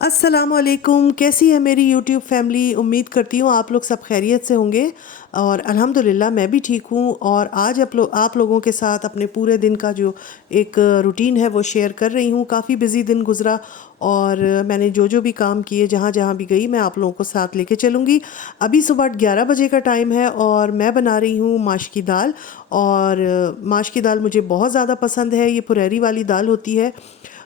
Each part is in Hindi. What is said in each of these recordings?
अस्सलामुअलैकुम। कैसी है मेरी यूट्यूब फैमिली? उम्मीद करती हूँ आप लोग सब खैरियत से होंगे और अल्हम्दुलिल्लाह मैं भी ठीक हूँ। और आज आप लोगों के साथ अपने पूरे दिन का जो एक रूटीन है वो शेयर कर रही हूँ। काफ़ी बिजी दिन गुजरा और मैंने जो जो भी काम किए, जहाँ जहाँ भी गई, मैं आप लोगों को साथ लेके चलूँगी। अभी सुबह 11 बजे का टाइम है और मैं बना रही हूँ माश की दाल। और माश की दाल मुझे बहुत ज़्यादा पसंद है। ये पुरैरी वाली दाल होती है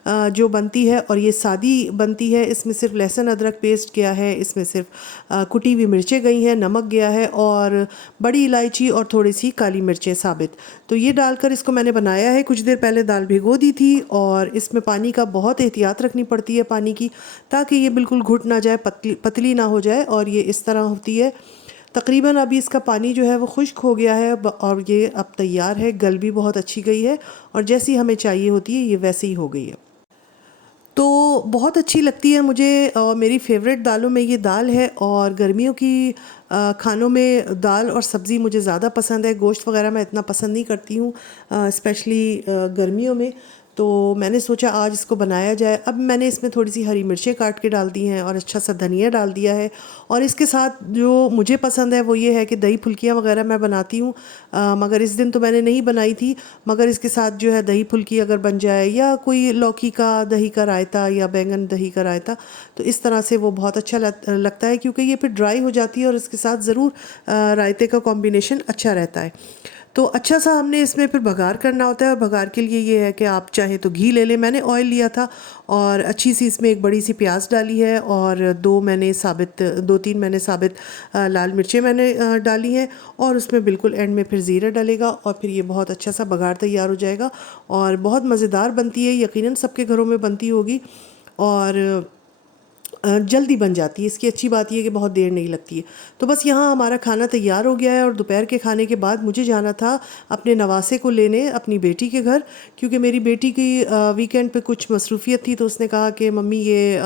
जो बनती है, और ये सादी बनती है। इसमें सिर्फ लहसुन अदरक पेस्ट गया है, इसमें सिर्फ कुटी हुई मिर्चें गई हैं, नमक गया है और बड़ी इलायची और थोड़ी सी काली मिर्चें साबित। तो ये डालकर इसको मैंने बनाया है। कुछ देर पहले दाल भिगो दी थी और इसमें पानी का बहुत एहतियात रखनी पड़ती है, पानी की, ताकि ये बिल्कुल घुट ना जाए, पतली पतली ना हो जाए। और ये इस तरह होती है। तकरीबन अभी इसका पानी जो है वो खुश्क हो गया है और ये अब तैयार है। गल भी बहुत अच्छी गई है और जैसी हमें चाहिए होती है ये वैसे ही हो गई है। तो बहुत अच्छी लगती है मुझे और मेरी फेवरेट दालों में ये दाल है। और गर्मियों की खानों में दाल और सब्ज़ी मुझे ज़्यादा पसंद है। गोश्त वगैरह मैं इतना पसंद नहीं करती हूँ, स्पेशली गर्मियों में। तो मैंने सोचा आज इसको बनाया जाए। अब मैंने इसमें थोड़ी सी हरी मिर्चें काट के डाल दी हैं और अच्छा सा धनिया डाल दिया है। और इसके साथ जो मुझे पसंद है वो ये है कि दही फुल्कियाँ वगैरह मैं बनाती हूँ, मगर इस दिन तो मैंने नहीं बनाई थी। मगर इसके साथ जो है दही फुल्की अगर बन जाए, या कोई लौकी का दही का रायता या बैंगन दही का रायता, तो इस तरह से वो बहुत अच्छा लगता है, क्योंकि ये फिर ड्राई हो जाती है और इसके साथ ज़रूर रायते का कॉम्बिनेशन अच्छा रहता है। तो अच्छा सा हमने इसमें फिर बघार करना होता है। और बघार के लिए ये है कि आप चाहे तो घी ले लें, मैंने ऑयल लिया था। और अच्छी सी इसमें एक बड़ी सी प्याज डाली है और दो तीन मैंने साबित लाल मिर्चें मैंने डाली हैं। और उसमें बिल्कुल एंड में फिर ज़ीरा डलेगा और फिर ये बहुत अच्छा सा बघार तैयार हो जाएगा और बहुत मज़ेदार बनती है। यकीनन सबके घरों में बनती होगी और जल्दी बन जाती है। इसकी अच्छी बात यह है कि बहुत देर नहीं लगती है। तो बस यहाँ हमारा खाना तैयार हो गया है और दोपहर के खाने के बाद मुझे जाना था अपने नवासे को लेने अपनी बेटी के घर, क्योंकि मेरी बेटी की वीकेंड पे कुछ मसरूफ़ियत थी। तो उसने कहा कि मम्मी ये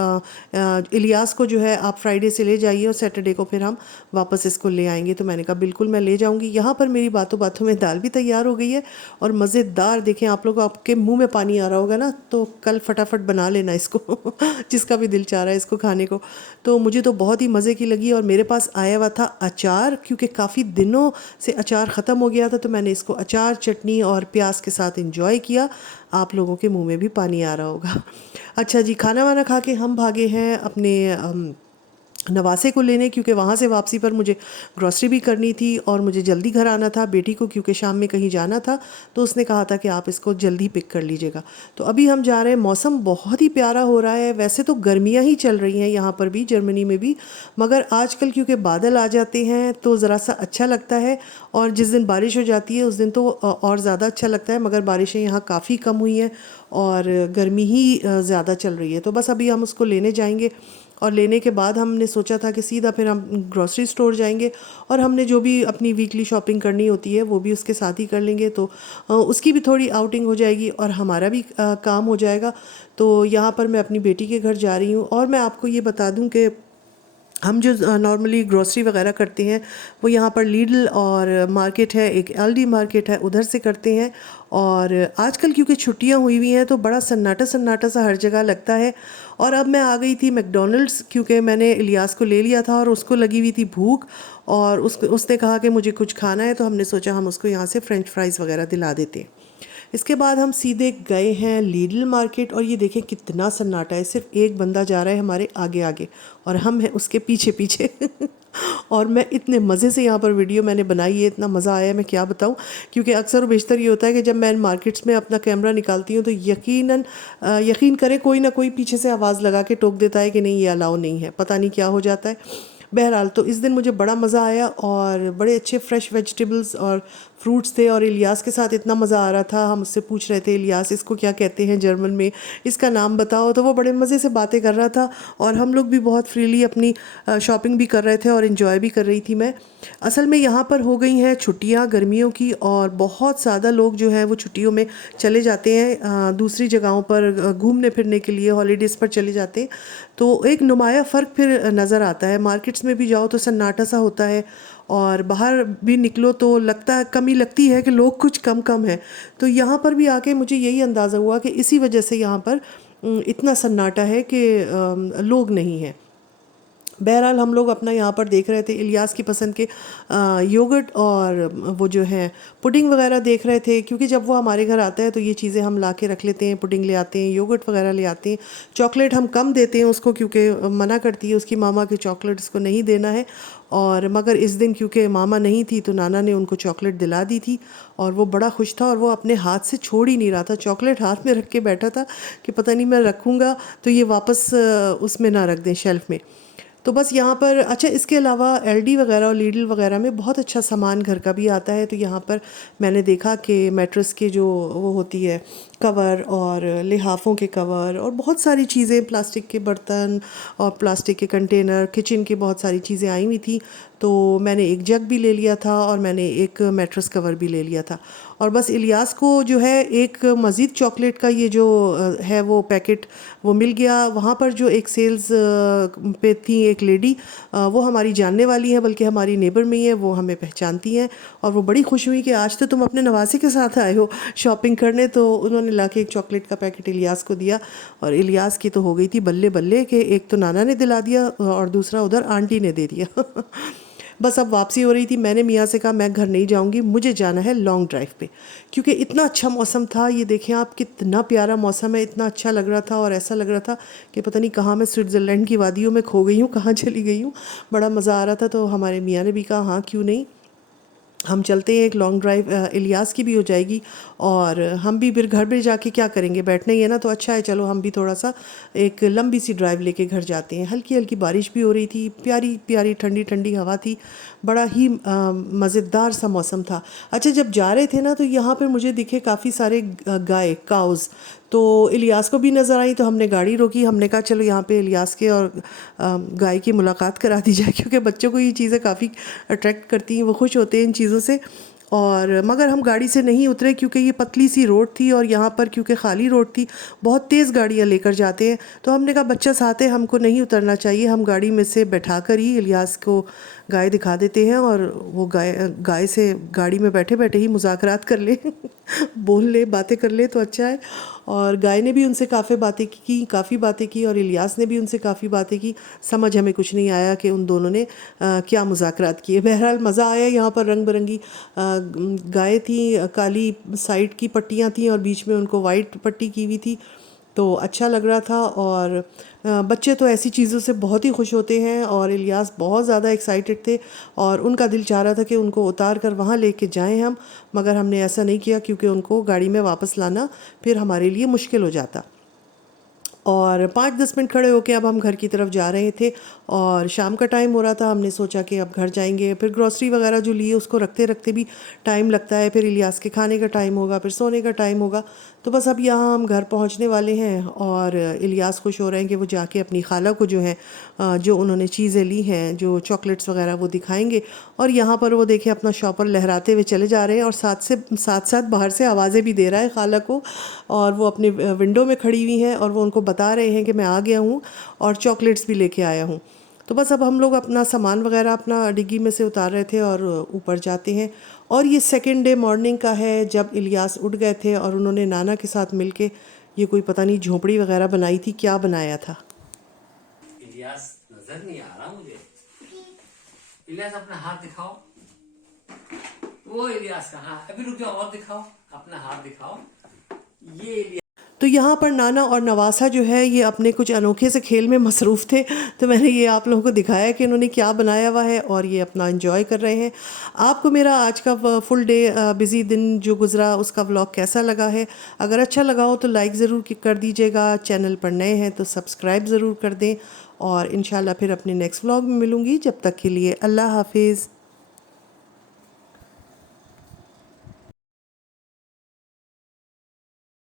इलियास को जो है आप फ्राइडे से ले जाइए और सैटरडे को फिर हम वापस इसको ले आएंगे। तो मैंने कहा बिल्कुल मैं ले जाऊँगी। यहाँ पर मेरी बातों बातों में दाल भी तैयार हो गई है और मज़ेदार। देखें आप लोग, आपके मुँह में पानी आ रहा होगा ना, तो कल फटाफट बना लेना इसको जिसका भी दिल चाह रहा है इसको खाने को। तो मुझे तो बहुत ही मज़े की लगी। और मेरे पास आया हुआ था अचार, क्योंकि काफ़ी दिनों से अचार ख़त्म हो गया था। तो मैंने इसको अचार, चटनी और प्याज के साथ इंजॉय किया। आप लोगों के मुंह में भी पानी आ रहा होगा। अच्छा जी, खाना वाना खा के हम भागे हैं अपने नवासे को लेने, क्योंकि वहाँ से वापसी पर मुझे ग्रॉसरी भी करनी थी और मुझे जल्दी घर आना था बेटी को, क्योंकि शाम में कहीं जाना था। तो उसने कहा था कि आप इसको जल्दी पिक कर लीजिएगा। तो अभी हम जा रहे हैं। मौसम बहुत ही प्यारा हो रहा है। वैसे तो गर्मियाँ ही चल रही हैं यहाँ पर भी, जर्मनी में भी, मगर आजकल क्योंकि बादल आ जाते हैं तो ज़रा सा अच्छा लगता है। और जिस दिन बारिश हो जाती है उस दिन तो और ज़्यादा अच्छा लगता है। मगर बारिशें यहाँ काफ़ी कम हुई हैं और गर्मी ही ज़्यादा चल रही है। तो बस अभी हम उसको लेने जाएंगे और लेने के बाद हमने सोचा था कि सीधा फिर हम ग्रॉसरी स्टोर जाएंगे और हमने जो भी अपनी वीकली शॉपिंग करनी होती है वो भी उसके साथ ही कर लेंगे। तो उसकी भी थोड़ी आउटिंग हो जाएगी और हमारा भी काम हो जाएगा। तो यहाँ पर मैं अपनी बेटी के घर जा रही हूँ। और मैं आपको ये बता दूँ कि हम जो नॉर्मली ग्रोसरी वगैरह करते हैं वो यहाँ पर लीडल और मार्केट है, एक एलडी मार्केट है, उधर से करते हैं। और आजकल क्योंकि छुट्टियाँ हुई हुई हैं तो बड़ा सन्नाटा सन्नाटा सा हर जगह लगता है। और अब मैं आ गई थी मैकडॉनल्ड्स, क्योंकि मैंने इलियास को ले लिया था और उसको लगी हुई थी भूख। और उसने कहा कि मुझे कुछ खाना है, तो हमने सोचा हम उसको यहाँ से फ्रेंच फ्राइज़ वगैरह दिला देते हैं। इसके बाद हम सीधे गए हैं लीडल मार्केट। और ये देखें कितना सन्नाटा है, सिर्फ एक बंदा जा रहा है हमारे आगे आगे और हम हैं उसके पीछे पीछे और मैं इतने मज़े से यहाँ पर वीडियो मैंने बनाई है, इतना मज़ा आया मैं क्या बताऊँ। क्योंकि अक्सर बेशतर ये होता है कि जब मैं मार्केट्स में अपना कैमरा निकालती हूँ तो यकीन करें कोई ना कोई पीछे से आवाज़ लगा के टोक देता है कि नहीं ये अलाउ नहीं है, पता नहीं क्या हो जाता है। बहरहाल तो इस दिन मुझे बड़ा मज़ा आया और बड़े अच्छे फ्रेश वेजिटेबल्स और फ्रूट्स थे। और इलियास के साथ इतना मज़ा आ रहा था, हम उससे पूछ रहे थे इलियास इसको क्या कहते हैं जर्मन में, इसका नाम बताओ। तो वो बड़े मज़े से बातें कर रहा था और हम लोग भी बहुत फ्रीली अपनी शॉपिंग भी कर रहे थे और इन्जॉय भी कर रही थी मैं। असल में यहाँ पर हो गई हैं छुट्टियाँ गर्मियों की और बहुत ज़्यादा लोग जो हैं वो छुट्टियों में चले जाते हैं दूसरी जगहों पर घूमने फिरने के लिए, हॉलीडेज़ पर चले जाते हैं। तो एक नुमाया फ़र्क फिर नज़र आता है। मार्केट्स में भी जाओ तो सन्नाटा सा होता है और बाहर भी निकलो तो लगता है, कमी लगती है कि लोग कुछ कम कम हैं। तो यहाँ पर भी आके मुझे यही अंदाज़ा हुआ कि इसी वजह से यहाँ पर इतना सन्नाटा है कि लोग नहीं हैं। बहरहाल हम लोग अपना यहाँ पर देख रहे थे इलियास की पसंद के योगर्ट और वो जो है पुडिंग वगैरह देख रहे थे, क्योंकि जब वो हमारे घर आता है तो ये चीज़ें हम ला के रख लेते हैं। पुडिंग ले आते हैं, योगर्ट वगैरह ले आते हैं। चॉकलेट हम कम देते हैं उसको, क्योंकि मना करती है उसकी मामा कि चॉकलेट इसको नहीं देना है। और मगर इस दिन क्योंकि मामा नहीं थी तो नाना ने उनको चॉकलेट दिला दी थी और वो बड़ा खुश था और वो अपने हाथ से छोड़ ही नहीं रहा था। चॉकलेट हाथ में रख के बैठा था कि पता नहीं मैं रखूँगा तो ये वापस उसमें ना रख दें शेल्फ़ में। तो बस यहाँ पर अच्छा, इसके अलावा एलडी वगैरह और लीडल वगैरह में बहुत अच्छा सामान घर का भी आता है। तो यहाँ पर मैंने देखा कि मैट्रेस के जो वो होती है कवर और लिहाफ़ों के कवर और बहुत सारी चीज़ें, प्लास्टिक के बर्तन और प्लास्टिक के कंटेनर, किचन की बहुत सारी चीज़ें आई हुई थी। तो मैंने एक जग भी ले लिया था और मैंने एक मैट्रेस कवर भी ले लिया था। और बस इलियास को जो है एक मज़ीद चॉकलेट का ये जो है वो पैकेट वो मिल गया। वहाँ पर जो एक सेल्स पे थी एक लेडी, वो हमारी जानने वाली है, बल्कि हमारी नेबर में ही है, वो हमें पहचानती हैं। और वो बड़ी खुश हुई कि आज तो तुम अपने नवासे के साथ आए हो शॉपिंग करने। तो उन्होंने ला के एक चॉकलेट का पैकेट इलियास को दिया और इलियास की तो हो गई थी बल्ले बल्ले कि एक तो नाना ने दिला दिया और दूसरा उधर आंटी ने दे दिया। बस अब वापसी हो रही थी। मैंने मियाँ से कहा मैं घर नहीं जाऊंगी, मुझे जाना है लॉन्ग ड्राइव पे, क्योंकि इतना अच्छा मौसम था। ये देखें आप, कितना प्यारा मौसम है, इतना अच्छा लग रहा था और ऐसा लग रहा था कि पता नहीं कहाँ मैं स्विट्ज़रलैंड की वादियों में खो गई हूँ, कहाँ चली गई हूँ। बड़ा मज़ा आ रहा था। तो हमारे मियाँ ने भी कहा हाँ क्यों नहीं, हम चलते हैं, एक लॉन्ग ड्राइव इलियास की भी हो जाएगी और हम भी फिर घर पे जाके क्या करेंगे, बैठना ही है ना, तो अच्छा है चलो हम भी थोड़ा सा एक लंबी सी ड्राइव लेके घर जाते हैं। हल्की हल्की बारिश भी हो रही थी, प्यारी प्यारी ठंडी ठंडी हवा थी, बड़ा ही मज़ेदार सा मौसम था। अच्छा, जब जा रहे थे ना तो यहाँ पर मुझे दिखे काफ़ी सारे गाय, काउज़। तो इलियास को भी नज़र आई तो हमने गाड़ी रोकी। हमने कहा चलो यहाँ पे इलियास के और गाय की मुलाकात करा दी जाए, क्योंकि बच्चों को ये चीज़ें काफ़ी अट्रैक्ट करती हैं, वो खुश होते हैं इन चीज़ों से। और मगर हम गाड़ी से नहीं उतरे क्योंकि ये पतली सी रोड थी और यहाँ पर क्योंकि खाली रोड थी, बहुत तेज़ गाड़ियाँ लेकर जाते हैं। तो हमने कहा बच्चा साथ है, हमको नहीं उतरना चाहिए, हम गाड़ी में से बैठा कर ही इलियास को गाय दिखा देते हैं और वो गाय से गाड़ी में बैठे बैठे ही मुज़ाकरात कर ले बोल ले, बातें कर ले तो अच्छा है। और गाय ने भी उनसे काफ़ी बातें की और इलियास ने भी उनसे काफ़ी बातें की। समझ हमें कुछ नहीं आया कि उन दोनों ने क्या मुज़ाकरात किए। बहरहाल मज़ा आया। यहाँ पर रंग बिरंगी गाय थी, काली साइड की पट्टियाँ थीं और बीच में उनको वाइट पट्टी की हुई थी, तो अच्छा लग रहा था। और बच्चे तो ऐसी चीज़ों से बहुत ही खुश होते हैं और इलियास बहुत ज़्यादा एक्साइटेड थे और उनका दिल चाह रहा था कि उनको उतार कर वहाँ लेके जाएं हम, मगर हमने ऐसा नहीं किया क्योंकि उनको गाड़ी में वापस लाना फिर हमारे लिए मुश्किल हो जाता। और 5-10 मिनट खड़े होके अब हम घर की तरफ जा रहे थे और शाम का टाइम हो रहा था। हमने सोचा कि अब घर जाएंगे, फिर ग्रॉसरी वगैरह जो लिए उसको रखते रखते भी टाइम लगता है, फिर इलियास के खाने का टाइम होगा, फिर सोने का टाइम होगा। तो बस अब यहाँ हम घर पहुँचने वाले हैं और इलियास खुश हो रहे हैं कि वो जाके अपनी खाला को जो है जो उन्होंने चीज़ें ली हैं, जो चॉकलेट्स वगैरह, वो दिखाएंगे। और यहाँ पर वो देखें अपना शॉपर लहराते हुए चले जा रहे हैं और साथ साथ बाहर से आवाज़ें भी दे रहा है खाला को, और वो अपने विंडो में खड़ी हुई हैं और वो उनको बता रहे हैं कि मैं आ गया हूँ और चॉकलेट्स भी लेके आया हूँ। तो बस अब हम लोग अपना सामान वगैरह अपना डिग्गी में से उतार रहे थे और ऊपर जाते हैं। और ये सेकेंड डे मॉर्निंग का है जब इलियास उठ गए थे और उन्होंने नाना के साथ मिलके ये कोई पता नहीं झोंपड़ी वगैरह बनाई थी, क्या बनाया था। इलियास नजर नहीं आ रहा मुझे। इलियास अपना हाथ दिखाओ। वो इलियास कहाँ? अभी रुक जाओ और दिखाओ, अपना हाथ दिखाओ। ये इलियास। तो यहाँ पर नाना और नवासा जो है ये अपने कुछ अनोखे से खेल में मसरूफ़ थे, तो मैंने ये आप लोगों को दिखाया कि इन्होंने क्या बनाया हुआ है और ये अपना एंजॉय कर रहे हैं। आपको मेरा आज का फुल डे बिज़ी दिन जो गुज़रा उसका व्लॉग कैसा लगा है? अगर अच्छा लगा हो तो लाइक ज़रूर कर दीजिएगा, चैनल पर नए हैं तो सब्सक्राइब ज़रूर कर दें और इंशाल्लाह फिर अपने नेक्स्ट व्लॉग में मिलूँगी। जब तक के लिए अल्लाह हाफिज़।